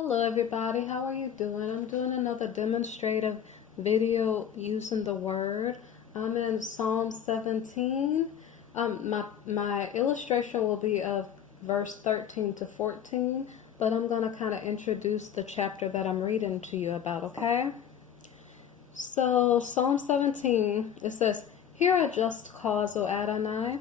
Hello everybody, how are you doing? I'm doing another demonstrative video using the word. I'm in Psalm 17. My illustration will be of verse 13 to 14, but I'm going to kind of introduce the chapter that I'm reading to you about, okay? So Psalm 17, it says, "Hear a just cause, O Adonai.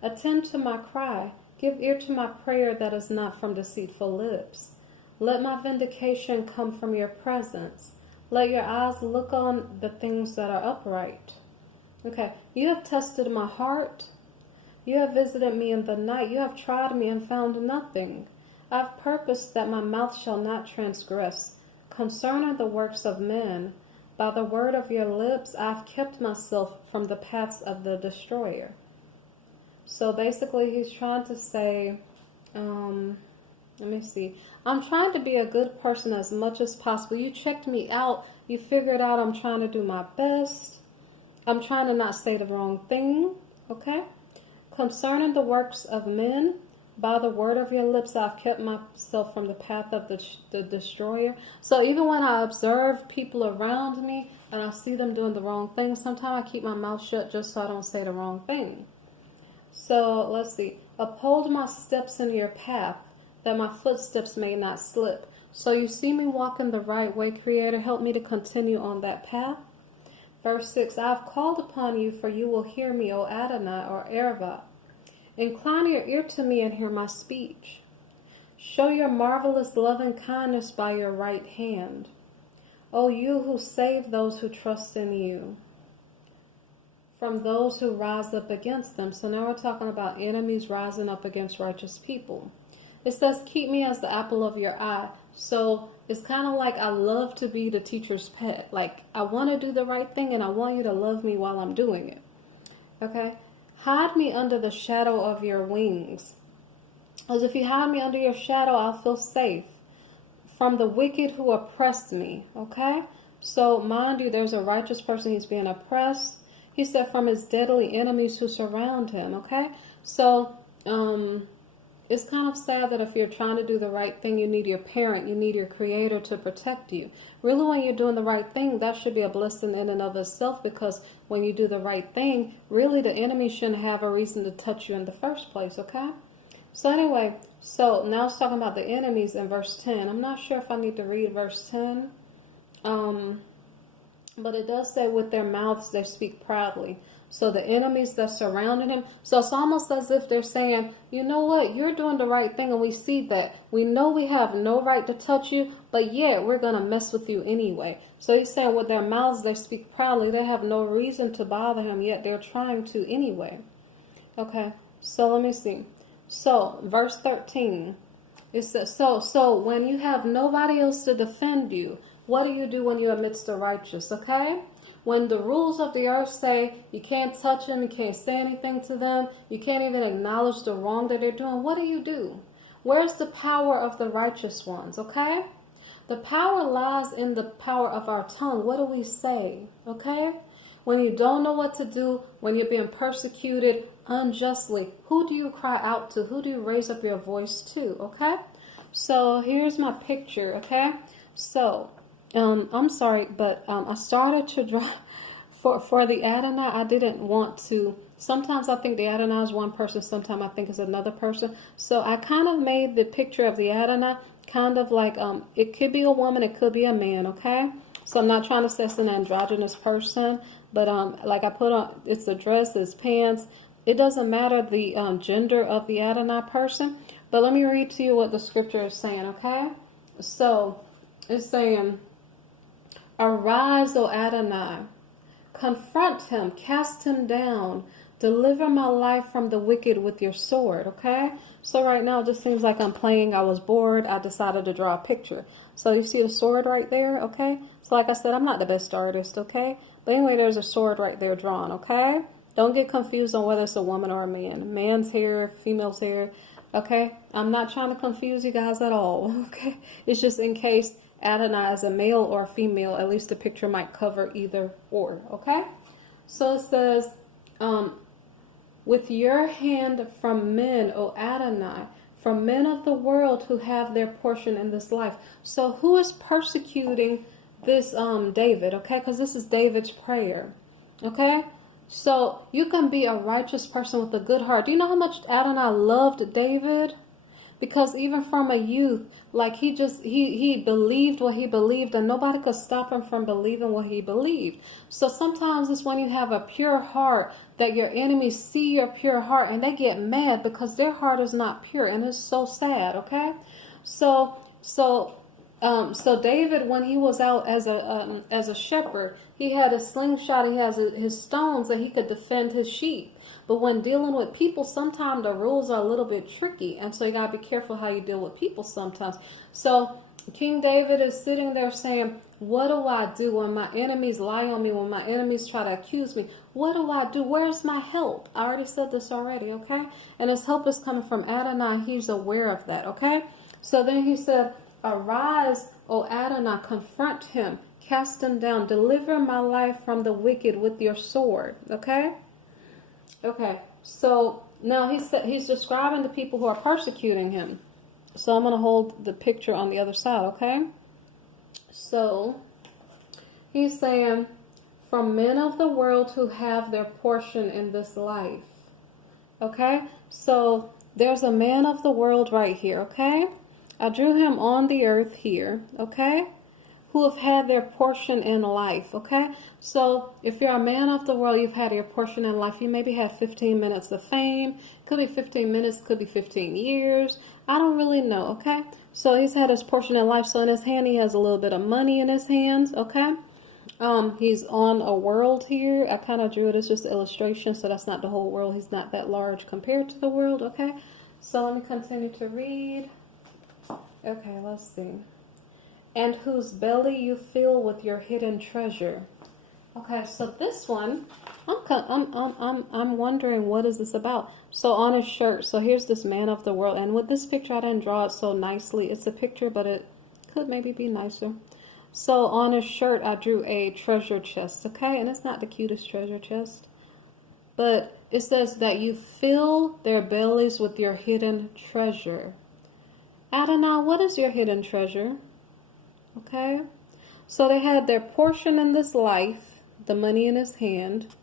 Attend to my cry. Give ear to my prayer that is not from deceitful lips. Let my vindication come from your presence. Let your eyes look on the things that are upright." Okay, you have tested my heart. You have visited me in the night. You have tried me and found nothing. I have purposed that my mouth shall not transgress concerning the works of men. By the word of your lips I have kept myself from the paths of the destroyer. So basically he's trying to say, let me see. I'm trying to be a good person as much as possible. You checked me out. You figured out I'm trying to do my best. I'm trying to not say the wrong thing. Okay? Concerning the works of men, by the word of your lips, I've kept myself from the path of the destroyer. So even when I observe people around me and I see them doing the wrong thing, sometimes I keep my mouth shut just so I don't say the wrong thing. So let's see. Uphold my steps in your path, that my footsteps may not slip. So you see me walking the right way, Creator. Help me to continue on that path. Verse 6, I have called upon you, for you will hear me, O Adonai, or Erva. Incline your ear to me and hear my speech. Show your marvelous love and kindness by your right hand. O you who save those who trust in you from those who rise up against them. So now we're talking about enemies rising up against righteous people. It says, keep me as the apple of your eye. So it's kind of like I love to be the teacher's pet. Like I want to do the right thing and I want you to love me while I'm doing it. Okay? Hide me under the shadow of your wings. Because if you hide me under your shadow, I'll feel safe from the wicked who oppressed me. Okay? So mind you, there's a righteous person, he's being oppressed. He said from his deadly enemies who surround him. Okay? So, it's kind of sad that if you're trying to do the right thing, you need your parent, you need your creator to protect you. Really, when you're doing the right thing, that should be a blessing in and of itself, because when you do the right thing, really the enemy shouldn't have a reason to touch you in the first place, okay? So anyway, so now it's talking about the enemies in verse 10. I'm not sure if I need to read verse 10, but it does say with their mouths they speak proudly. So the enemies that surrounded him. So it's almost as if they're saying, you know what, you're doing the right thing and we see that. We know we have no right to touch you, but yet we're going to mess with you anyway. So he's saying with their mouths they speak proudly. They have no reason to bother him, yet they're trying to anyway. Okay, so let me see. So verse 13, it says, so when you have nobody else to defend you, what do you do when you're amidst the righteous, okay? When the rules of the earth say you can't touch them, you can't say anything to them, you can't even acknowledge the wrong that they're doing, what do? Where's the power of the righteous ones, okay? The power lies in the power of our tongue. What do we say, okay? When you don't know what to do, when you're being persecuted unjustly, who do you cry out to? Who do you raise up your voice to, okay? So here's my picture, okay? So I'm sorry, but I started to draw for the Adonai. I didn't want to. Sometimes I think the Adonai is one person. Sometimes I think it's another person. So I kind of made the picture of the Adonai kind of like it could be a woman, it could be a man. Okay, so I'm not trying to say it's an androgynous person, but like I put on, it's a dress, it's pants. It doesn't matter the gender of the Adonai person. But let me read to you what the scripture is saying. Okay, so it's saying, arise, O Adonai, confront him, cast him down, deliver my life from the wicked with your sword, okay? So right now it just seems like I'm playing. I was bored. I decided to draw a picture. So you see the sword right there, okay? So like I said, I'm not the best artist, okay? But anyway, there's a sword right there drawn, okay? Don't get confused on whether it's a woman or a man. Man's hair, female's hair, okay? I'm not trying to confuse you guys at all, okay? It's just in case Adonai is a male or a female, at least the picture might cover either or, okay? So it says, with your hand from men, O Adonai, from men of the world who have their portion in this life. So who is persecuting this David? Okay, because this is David's prayer. Okay, so you can be a righteous person with a good heart. Do you know how much Adonai loved David? Because even from a youth, like he believed what he believed, and nobody could stop him from believing what he believed. So sometimes it's when you have a pure heart that your enemies see your pure heart and they get mad because their heart is not pure, and it's so sad. Okay, so David, when he was out as a shepherd, he had a slingshot. He has his stones that he could defend his sheep. But when dealing with people, sometimes the rules are a little bit tricky, and so you gotta be careful how you deal with people sometimes. So King David is sitting there saying, "What do I do when my enemies lie on me? When my enemies try to accuse me? What do I do? Where's my help?" I already said this already, okay? And his help is coming from Adonai. He's aware of that, okay? So then he said, "Arise, O Adonai, confront him, cast him down, deliver my life from the wicked with your sword." Okay? Okay, so now he's describing the people who are persecuting him. So I'm going to hold the picture on the other side, okay? So he's saying, from men of the world who have their portion in this life. Okay, so there's a man of the world right here, okay? I drew him on the earth here, okay? Who have had their portion in life, okay? So if you're a man of the world, you've had your portion in life. You maybe had 15 minutes of fame. Could be 15 minutes, could be 15 years. I don't really know, okay? So he's had his portion in life. So in his hand, he has a little bit of money in his hands, okay? He's on a world here. I kind of drew it as just an illustration, so that's not the whole world. He's not that large compared to the world, okay? So let me continue to read. Okay, let's see. And whose belly you fill with your hidden treasure. Okay, so this one, I'm wondering, what is this about? So on his shirt, so here's this man of the world, and with this picture, I didn't draw it so nicely. It's a picture, but it could maybe be nicer. So on his shirt, I drew a treasure chest, okay? And it's not the cutest treasure chest, but it says that you fill their bellies with your hidden treasure. Adonai, what is your hidden treasure? Okay, so they had their portion in this life, the money in his hand.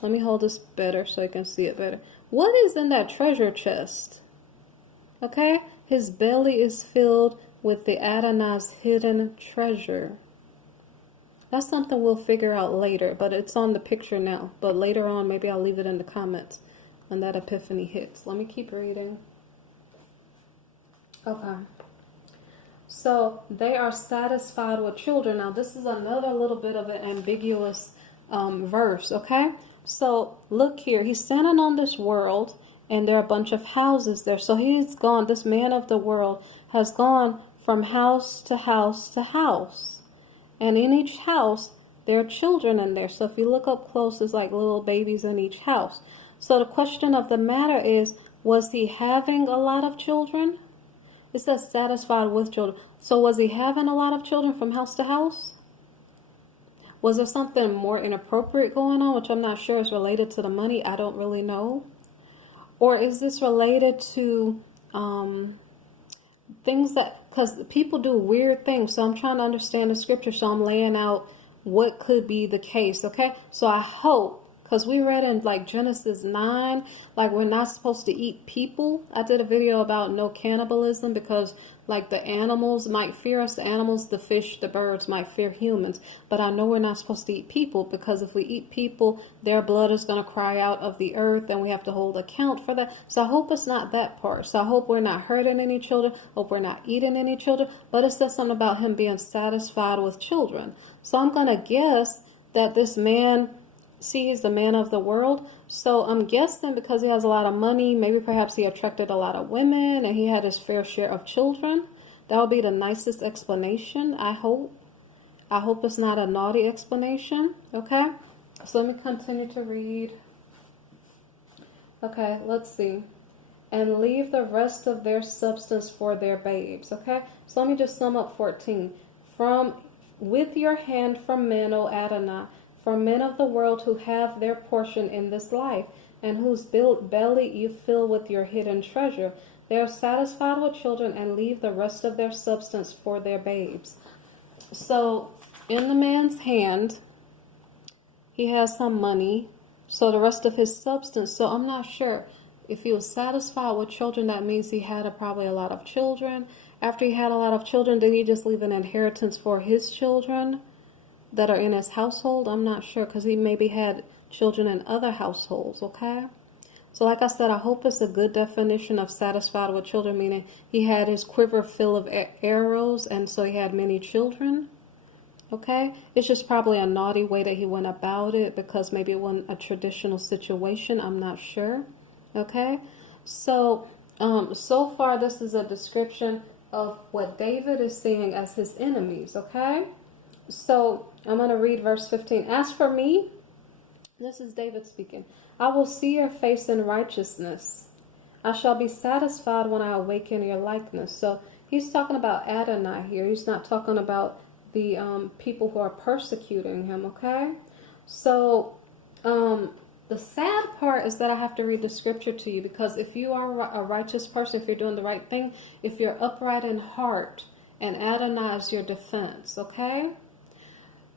Let me hold this better so you can see it better. What is in that treasure chest? Okay, his belly is filled with the Adonai's hidden treasure. That's something we'll figure out later, but it's on the picture now. But later on, maybe I'll leave it in the comments when that epiphany hits. Let me keep reading. Okay. So they are satisfied with children. Now this is another little bit of an ambiguous verse, okay? So look here, he's standing on this world and there are a bunch of houses there. So he's gone, this man of the world has gone from house to house to house. And in each house, there are children in there. So if you look up close, there's like little babies in each house. So the question of the matter is, was he having a lot of children? It says satisfied with children. So was he having a lot of children from house to house? Was there something more inappropriate going on, which I'm not sure is related to the money? I don't really know. Or is this related to things that, because people do weird things. So I'm trying to understand the scripture. So I'm laying out what could be the case. Okay. So I hope, because we read in like Genesis 9, like we're not supposed to eat people. I did a video about no cannibalism because like the animals might fear us, the animals, the fish, the birds might fear humans. But I know we're not supposed to eat people because if we eat people, their blood is going to cry out of the earth and we have to hold account for that. So I hope it's not that part. So I hope we're not hurting any children. Hope we're not eating any children. But it says something about him being satisfied with children. So I'm going to guess that this man, see, he's the man of the world. So I'm guessing because he has a lot of money, maybe perhaps he attracted a lot of women and he had his fair share of children. That would be the nicest explanation, I hope. I hope it's not a naughty explanation, okay? So let me continue to read. Okay, let's see. And leave the rest of their substance for their babes, okay? So let me just sum up 14. With your hand from men, O Adonai, from men of the world who have their portion in this life, and whose belly you fill with your hidden treasure. They are satisfied with children and leave the rest of their substance for their babes. So in the man's hand, he has some money. So the rest of his substance. So I'm not sure if he was satisfied with children. That means he had probably a lot of children. After he had a lot of children, did he just leave an inheritance for his children that are in his household? I'm not sure, because he maybe had children in other households, okay? So like I said, I hope it's a good definition of satisfied with children, meaning he had his quiver full of arrows, and so he had many children, okay? It's just probably a naughty way that he went about it, because maybe it wasn't a traditional situation. I'm not sure, okay? So, so far this is a description of what David is seeing as his enemies, okay? So I'm going to read verse 15. As for me, this is David speaking, I will see your face in righteousness. I shall be satisfied when I awaken your likeness. So he's talking about Adonai here. He's not talking about the people who are persecuting him, okay? So the sad part is that I have to read the scripture to you, because if you are a righteous person, if you're doing the right thing, if you're upright in heart, and Adonai is your defense, okay?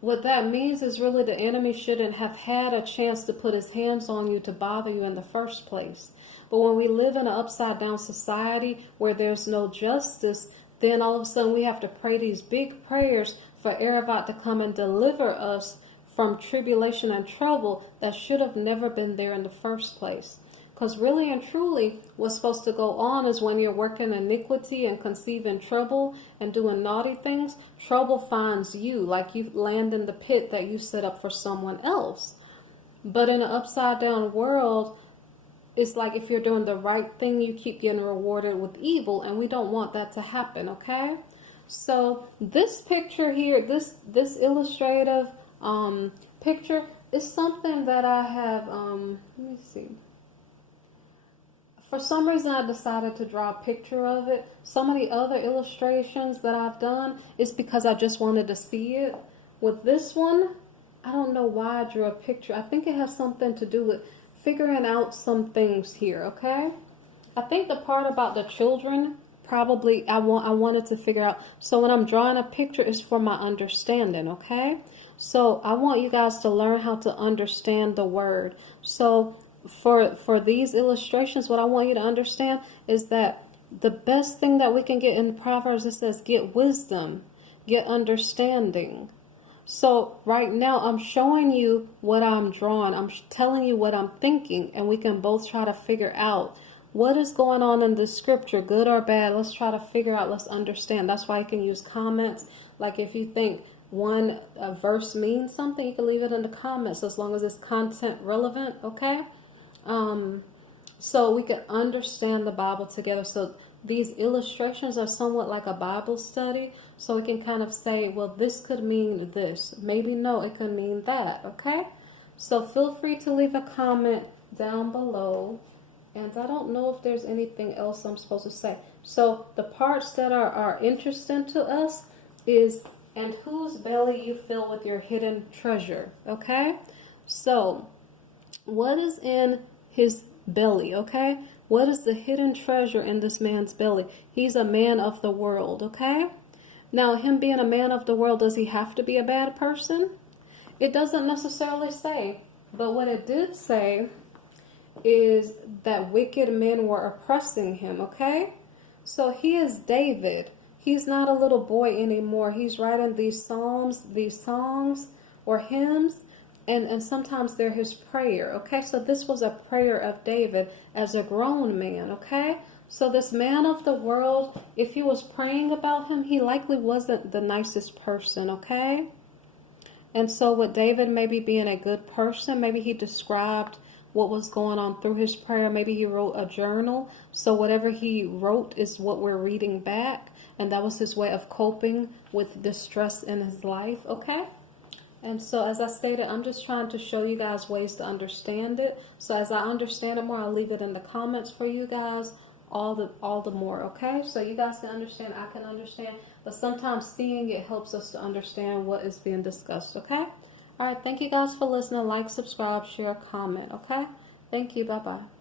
What that means is really the enemy shouldn't have had a chance to put his hands on you to bother you in the first place. But when we live in an upside down society where there's no justice, then all of a sudden we have to pray these big prayers for Erevat to come and deliver us from tribulation and trouble that should have never been there in the first place. Because really and truly, what's supposed to go on is when you're working iniquity and conceiving trouble and doing naughty things, trouble finds you, like you land in the pit that you set up for someone else. But in an upside down world, it's like if you're doing the right thing, you keep getting rewarded with evil, and we don't want that to happen, okay? So this picture here, this illustrative picture is something that I have, let me see. For some reason, I decided to draw a picture of it. Some of the other illustrations that I've done is because I just wanted to see it. With this one, I don't know why I drew a picture. I think it has something to do with figuring out some things here, okay? I think the part about the children, probably I wanted to figure out. So when I'm drawing a picture, it's for my understanding, okay? So I want you guys to learn how to understand the word. So for these illustrations, what I want you to understand is that the best thing that we can get in Proverbs, it says get wisdom, get understanding. So right now I'm showing you what I'm drawing. I'm telling you what I'm thinking, and we can both try to figure out what is going on in this scripture, good or bad. Let's try to figure out, let's understand. That's why you can use comments. Like if you think one verse means something, you can leave it in the comments as long as it's content relevant, okay? So we can understand the Bible together. So these illustrations are somewhat like a Bible study. So we can kind of say, well, this could mean this. Maybe no, it could mean that, okay? So feel free to leave a comment down below. And I don't know if there's anything else I'm supposed to say. So the parts that are interesting to us is, and whose belly you fill with your hidden treasure, okay? So what is in his belly, okay? What is the hidden treasure in this man's belly? He's a man of the world, okay? Now, him being a man of the world, does he have to be a bad person? It doesn't necessarily say, but what it did say is that wicked men were oppressing him, okay? So he is David. He's not a little boy anymore. He's writing these psalms, these songs or hymns, and sometimes they're his prayer, okay? So this was a prayer of David as a grown man, okay? So this man of the world, if he was praying about him, he likely wasn't the nicest person, okay? And so with David maybe being a good person, maybe he described what was going on through his prayer. Maybe he wrote a journal. So whatever he wrote is what we're reading back. And that was his way of coping with distress in his life, okay? And so as I stated, I'm just trying to show you guys ways to understand it. So as I understand it more, I'll leave it in the comments for you guys all the more, okay? So you guys can understand, I can understand. But sometimes seeing it helps us to understand what is being discussed, okay? All right, thank you guys for listening. Like, subscribe, share, comment, okay? Thank you. Bye-bye.